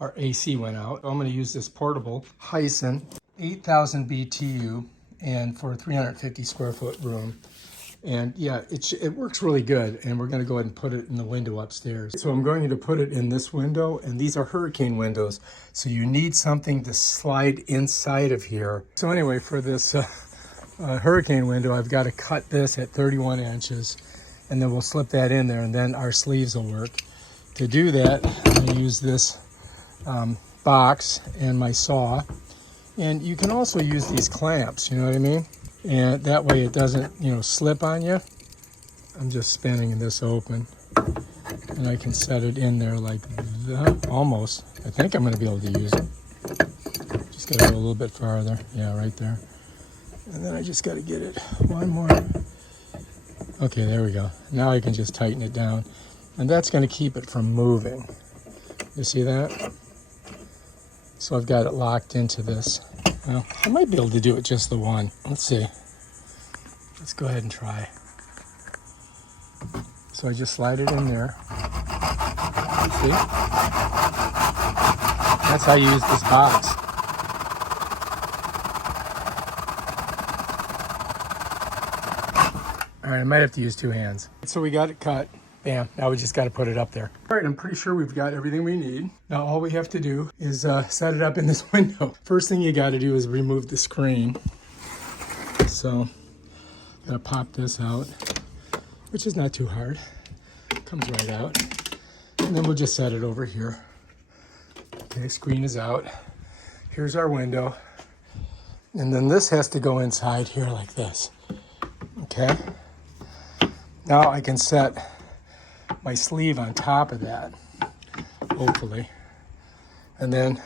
our AC went out. I'm going to use this portable Hisense 8,000 BTU and for a 350 square foot room. And yeah, it works really good. And we're going to go ahead and put it in the window upstairs. So I'm going to put it in this window, and these are hurricane windows. So you need something to slide inside of here. So anyway, for this hurricane window, I've got to cut this at 31 inches, and then we'll slip that in there, and then our sleeves will work. To do that, I use this box and my saw. And you can also use these clamps, you know what I mean? And that way it doesn't, slip on you. I'm just spinning this open, and I can set it in there like that, almost. I think I'm going to be able to use it. Just got to go a little bit farther. Yeah, right there. And then I just got to get it one more. Okay, there we go. Now I can just tighten it down. And that's going to keep it from moving. You see that? So I've got it locked into this. Well, I might be able to do it just the one. Let's see. Let's go ahead and try. So I just slide it in there. See? That's how you use this box. All right, I might have to use two hands. So we got it cut. Bam, now we just got to put it up there. All right, I'm pretty sure we've got everything we need. Now all we have to do is set it up in this window. First thing you got to do is remove the screen. So, got to pop this out, which is not too hard. Comes right out. And then we'll just set it over here. Okay, screen is out. Here's our window. And then this has to go inside here like this. Okay. Now I can set my sleeve on top of that, hopefully. And then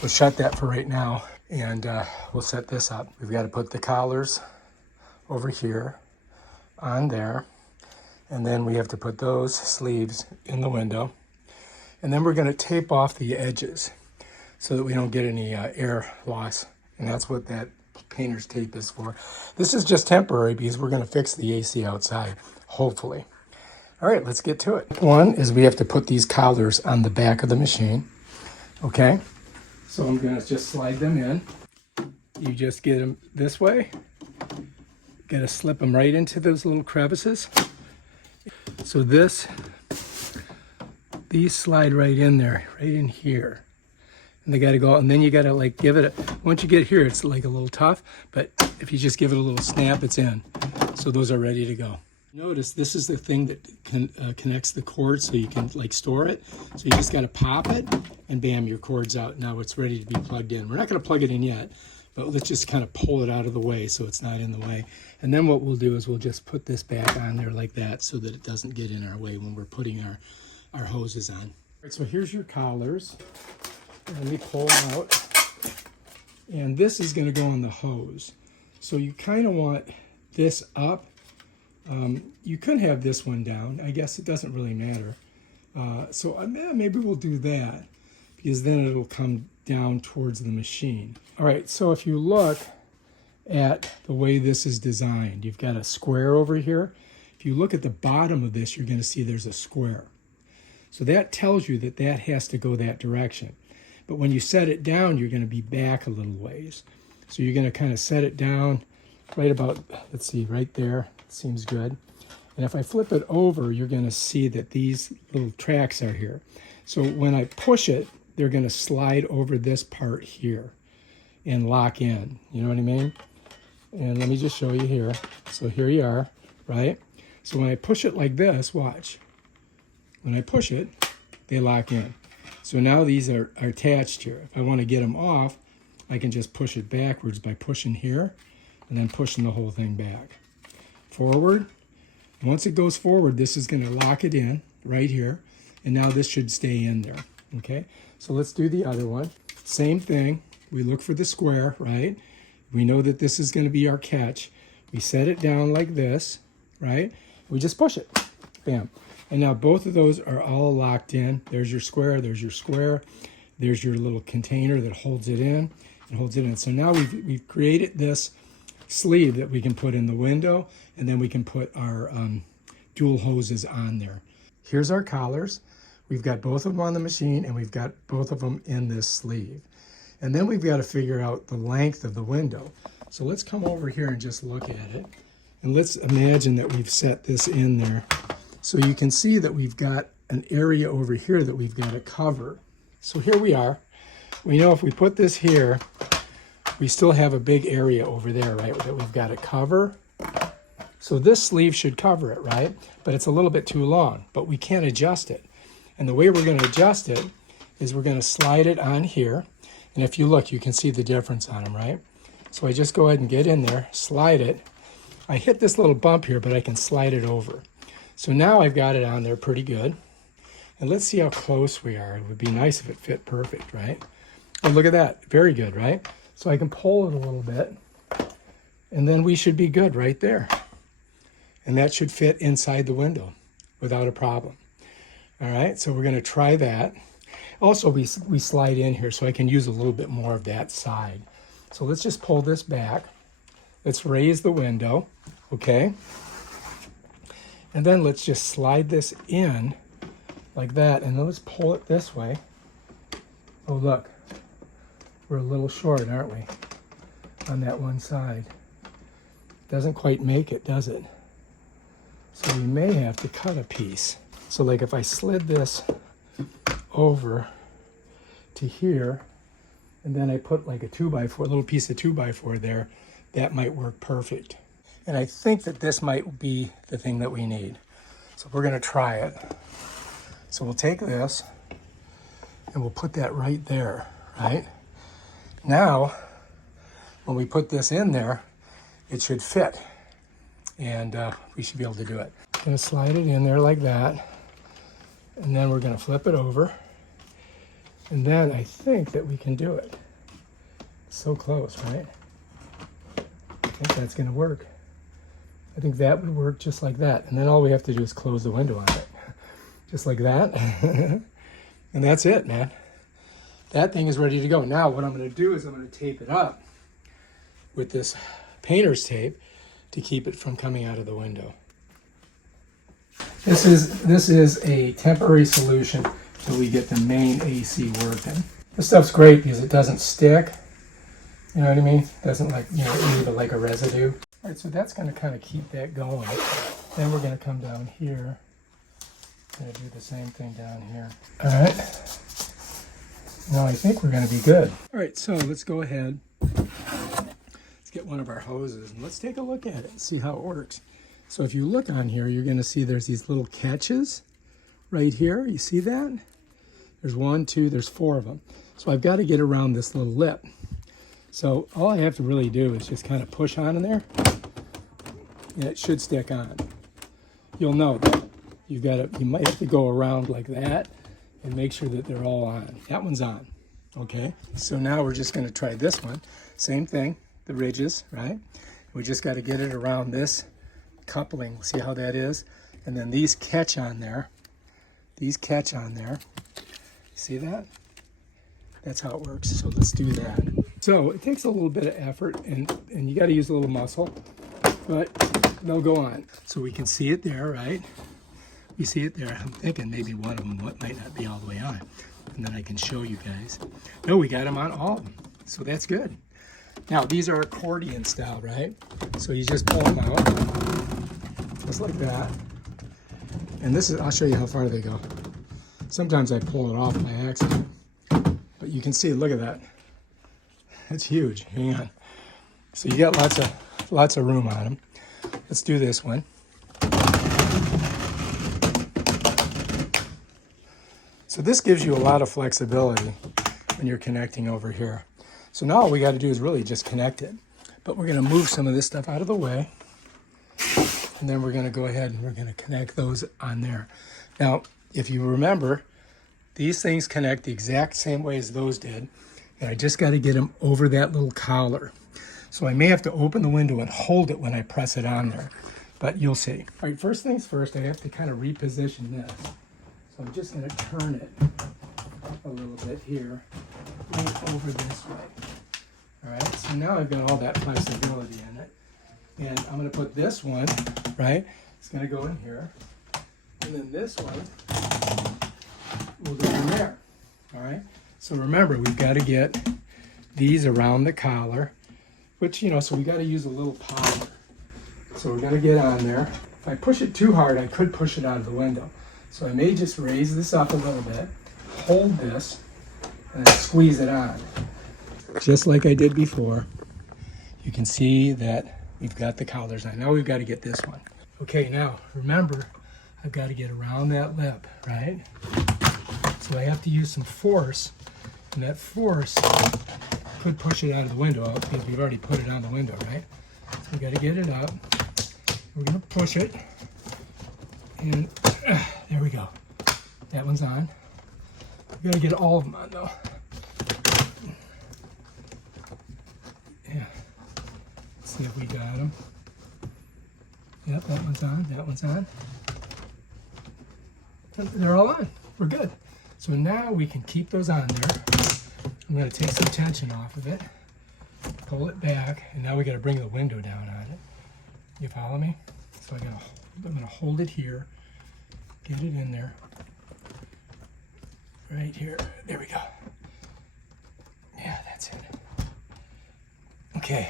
we'll shut that for right now, and we'll set this up. We've got to put the collars over here on there, and then we have to put those sleeves in the window. And then we're going to tape off the edges so that we don't get any air loss. And that's what that painter's tape is for. This is just temporary because we're going to fix the AC outside, hopefully. All right, let's get to it. One is we have to put these collars on the back of the machine. Okay, so I'm going to just slide them in. You just get them this way. Got to slip them right into those little crevices. So these slide right in there, right in here. And they got to go out, and then you got to like give it once you get here, it's like a little tough, but if you just give it a little snap, it's in. So those are ready to go. Notice this is the thing that connects the cord so you can like store it. So you just got to pop it, and bam, your cord's out. Now it's ready to be plugged in. We're not going to plug it in yet, but let's just kind of pull it out of the way so it's not in the way. And then what we'll do is we'll just put this back on there like that so that it doesn't get in our way when we're putting our hoses on. All right, so here's your collars. Let me pull them out. And this is going to go on the hose. So you kind of want this up. You could have this one down. I guess it doesn't really matter. So maybe we'll do that because then it'll come down towards the machine. All right, so if you look at the way this is designed, you've got a square over here. If you look at the bottom of this, you're going to see there's a square. So that tells you that that has to go that direction. But when you set it down, you're going to be back a little ways. So you're going to kind of set it down right about, let's see, right there. Seems good. And if I flip it over, you're going to see that these little tracks are here. So when I push it, they're going to slide over this part here and lock in. You know what I mean? And let me just show you here. So here you are, right? So when I push it like this, watch. When I push it, they lock in. So now these are attached here. If I want to get them off, I can just push it backwards by pushing here and then pushing the whole thing back. Forward. Once it goes forward, this is going to lock it in right here. And now this should stay in there. Okay, so let's do the other one. Same thing. We look for the square, right? We know that this is going to be our catch. We set it down like this, right? We just push it. Bam. And now both of those are all locked in. There's your square, there's your square. There's your little container that holds it in and holds it in. So now we've created this sleeve that we can put in the window, and then we can put our dual hoses on there. Here's our collars. We've got both of them on the machine, and we've got both of them in this sleeve. And then we've got to figure out the length of the window. So let's come over here and just look at it. And let's imagine that we've set this in there. So you can see that we've got an area over here that we've got to cover. So here we are. We know if we put this here, we still have a big area over there, right, that we've got to cover. So this sleeve should cover it, right? But it's a little bit too long, but we can't adjust it. And the way we're going to adjust it is we're going to slide it on here. And if you look, you can see the difference on them, right? So I just go ahead and get in there, slide it. I hit this little bump here, but I can slide it over. So now I've got it on there pretty good. And let's see how close we are. It would be nice if it fit perfect, right? Oh, look at that. Very good, right? So I can pull it a little bit, and then we should be good right there. And that should fit inside the window without a problem. All right, so we're going to try that. Also, we slide in here, so I can use a little bit more of that side. So let's just pull this back. Let's raise the window, okay? And then let's just slide this in like that, and then let's pull it this way. Oh, look, we're a little short, aren't we, on that one side? Doesn't quite make it, does it? So we may have to cut a piece. So like if I slid this over to here, and then I put like a 2x4, a little piece of 2x4 there, that might work perfect. And I think that this might be the thing that we need. So we're gonna try it. So we'll take this and we'll put that right there, right? Now, when we put this in there, it should fit. And we should be able to do it. I'm gonna slide it in there like that. And then we're gonna flip it over. And then I think that we can do it. So close, right? I think that's gonna work. I think that would work just like that. And then all we have to do is close the window on it. Just like that. And that's it, man. That thing is ready to go. Now what I'm gonna do is I'm gonna tape it up with this painter's tape to keep it from coming out of the window. This is a temporary solution till we get the main AC working. This stuff's great because it doesn't stick. You know what I mean? Doesn't like, you know, leave like a residue. All right, so that's going to kind of keep that going. Then we're going to come down here. Going to do the same thing down here. All right. Now I think we're going to be good. All right, so let's go ahead. Let's get one of our hoses and let's take a look at it and see how it works. So if you look on here, you're going to see there's these little catches right here. You see that? There's 1, 2, there's 4 of them. So I've got to get around this little lip. So all I have to really do is just kind of push on in there, and it should stick on. You'll know that you might have to go around like that and make sure that they're all on. That one's on, okay? So now we're just going to try this one. Same thing, the ridges, right? We just got to get it around this coupling. See how that is? And then these catch on there. These catch on there. See that? That's how it works. So let's do that. So it takes a little bit of effort and you got to use a little muscle, but they'll go on. So we can see it there, right? We see it there. I'm thinking maybe one of them might not be all the way on. And then I can show you guys. No, we got them on all of them. So that's good. Now these are accordion style, right? So you just pull them out, just like that. And this is, I'll show you how far they go. Sometimes I pull it off by accident, but you can see, look at that. It's huge, hang on. So you got lots of room on them. Let's do this one. So this gives you a lot of flexibility when you're connecting over here. So now all we got to do is really just connect it. But we're going to move some of this stuff out of the way. And then we're going to go ahead and we're going to connect those on there. Now, if you remember, these things connect the exact same way as those did. And I just got to get them over that little collar. So I may have to open the window and hold it when I press it on there. But you'll see. All right, first things first, I have to kind of reposition this. So I'm just going to turn it a little bit here, over this way. All right, so now I've got all that flexibility in it. And I'm going to put this one, right? It's going to go in here. And then this one we'll go from there. All right. So remember, we've got to get these around the collar, which, you know, so we got to use a little power. So we're going to get on there. If I push it too hard, I could push it out of the window. So I may just raise this up a little bit, hold this, and then squeeze it on. Just like I did before. You can see that we've got the collars on. Now we've got to get this one. Okay, now remember, I've got to get around that lip, right? So I have to use some force, and that force could push it out of the window because we've already put it on the window, right? So we got to get it up. We're going to push it, and there we go. That one's on. We've got to get all of them on, though. Yeah. Let's see if we got them. Yep, that one's on. That one's on. They're all on. We're good. So now we can keep those on there. I'm going to take some tension off of it, pull it back, and now we got to bring the window down on it. You follow me? So I'm going to hold it here, get it in there, right here. There we go. Yeah, that's it. Okay.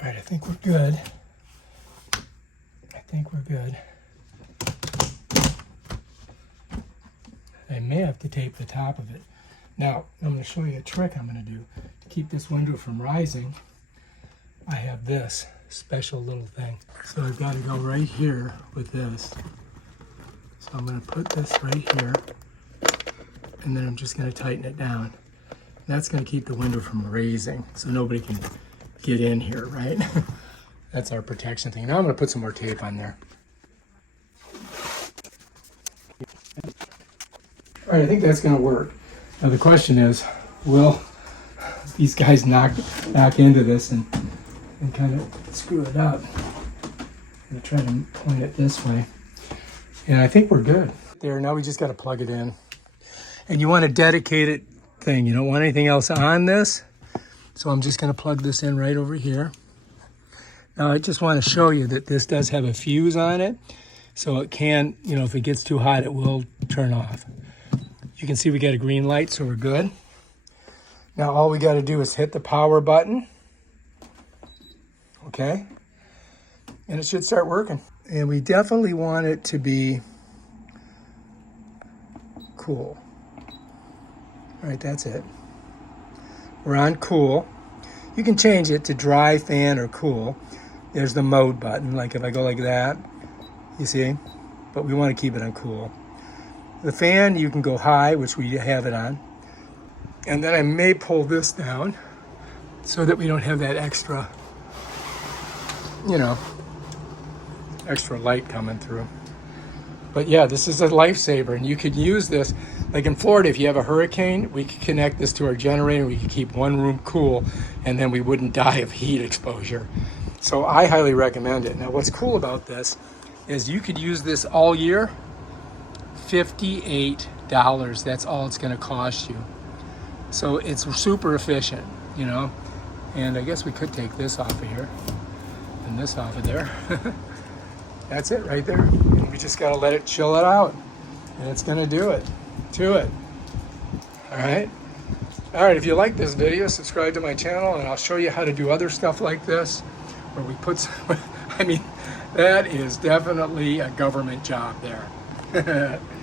All right, I think we're good. I think we're good. I may have to tape the top of it. Now, I'm going to show you a trick I'm going to do to keep this window from rising. I have this special little thing. So I've got to go right here with this. So I'm going to put this right here, and then I'm just going to tighten it down. That's going to keep the window from raising, so nobody can get in here, right? That's our protection thing. Now I'm going to put some more tape on there. All right, I think that's going to work. Now the question is, will these guys knock into this and kind of screw it up? I'm going to try to point it this way. And I think we're good. There, now we just got to plug it in. And you want a dedicated thing. You don't want anything else on this. So I'm just going to plug this in right over here. Now I just want to show you that this does have a fuse on it. So it can, you know, if it gets too hot, it will turn off. You can see we got a green light, so we're good. Now all we got to do is hit the power button. Okay. And it should start working. And we definitely want it to be cool. All right, that's it. We're on cool. You can change it to dry, fan, or cool. There's the mode button, like if I go like that, you see? But we want to keep it on cool. The fan, you can go high, which we have it on. And then I may pull this down so that we don't have that extra, you know, extra light coming through. But yeah, this is a lifesaver, and you could use this. Like in Florida, if you have a hurricane, we could connect this to our generator. We could keep one room cool, and then we wouldn't die of heat exposure. So I highly recommend it. Now, what's cool about this is you could use this all year. $58, that's all it's going to cost you. So it's super efficient, you know. And I guess we could take this off of here and this off of there. That's it right there. And we just got to let it chill it out, and it's going to do it to it. All right. If you like this video, subscribe to my channel, and I'll show you how to do other stuff like this where we put some, I mean, that is definitely a government job there.